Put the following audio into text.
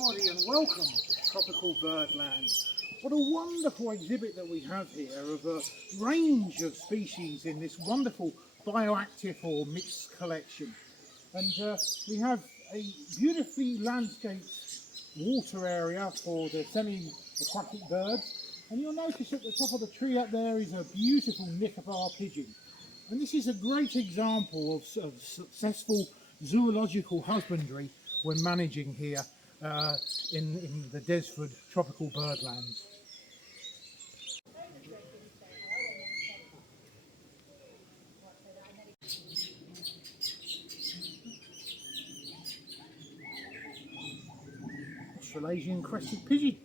everybody and welcome to Tropical Birdland. What a wonderful exhibit that we have here of a range of species in this wonderful bioactive or mixed collection. And we have a beautifully landscaped water area for the semi-aquatic birds. And you'll notice at the top of the tree up there is a beautiful Nicobar pigeon. And this is a great example of successful zoological husbandry when managing here in the Desford Tropical Birdlands. Malaysian crested pigeon.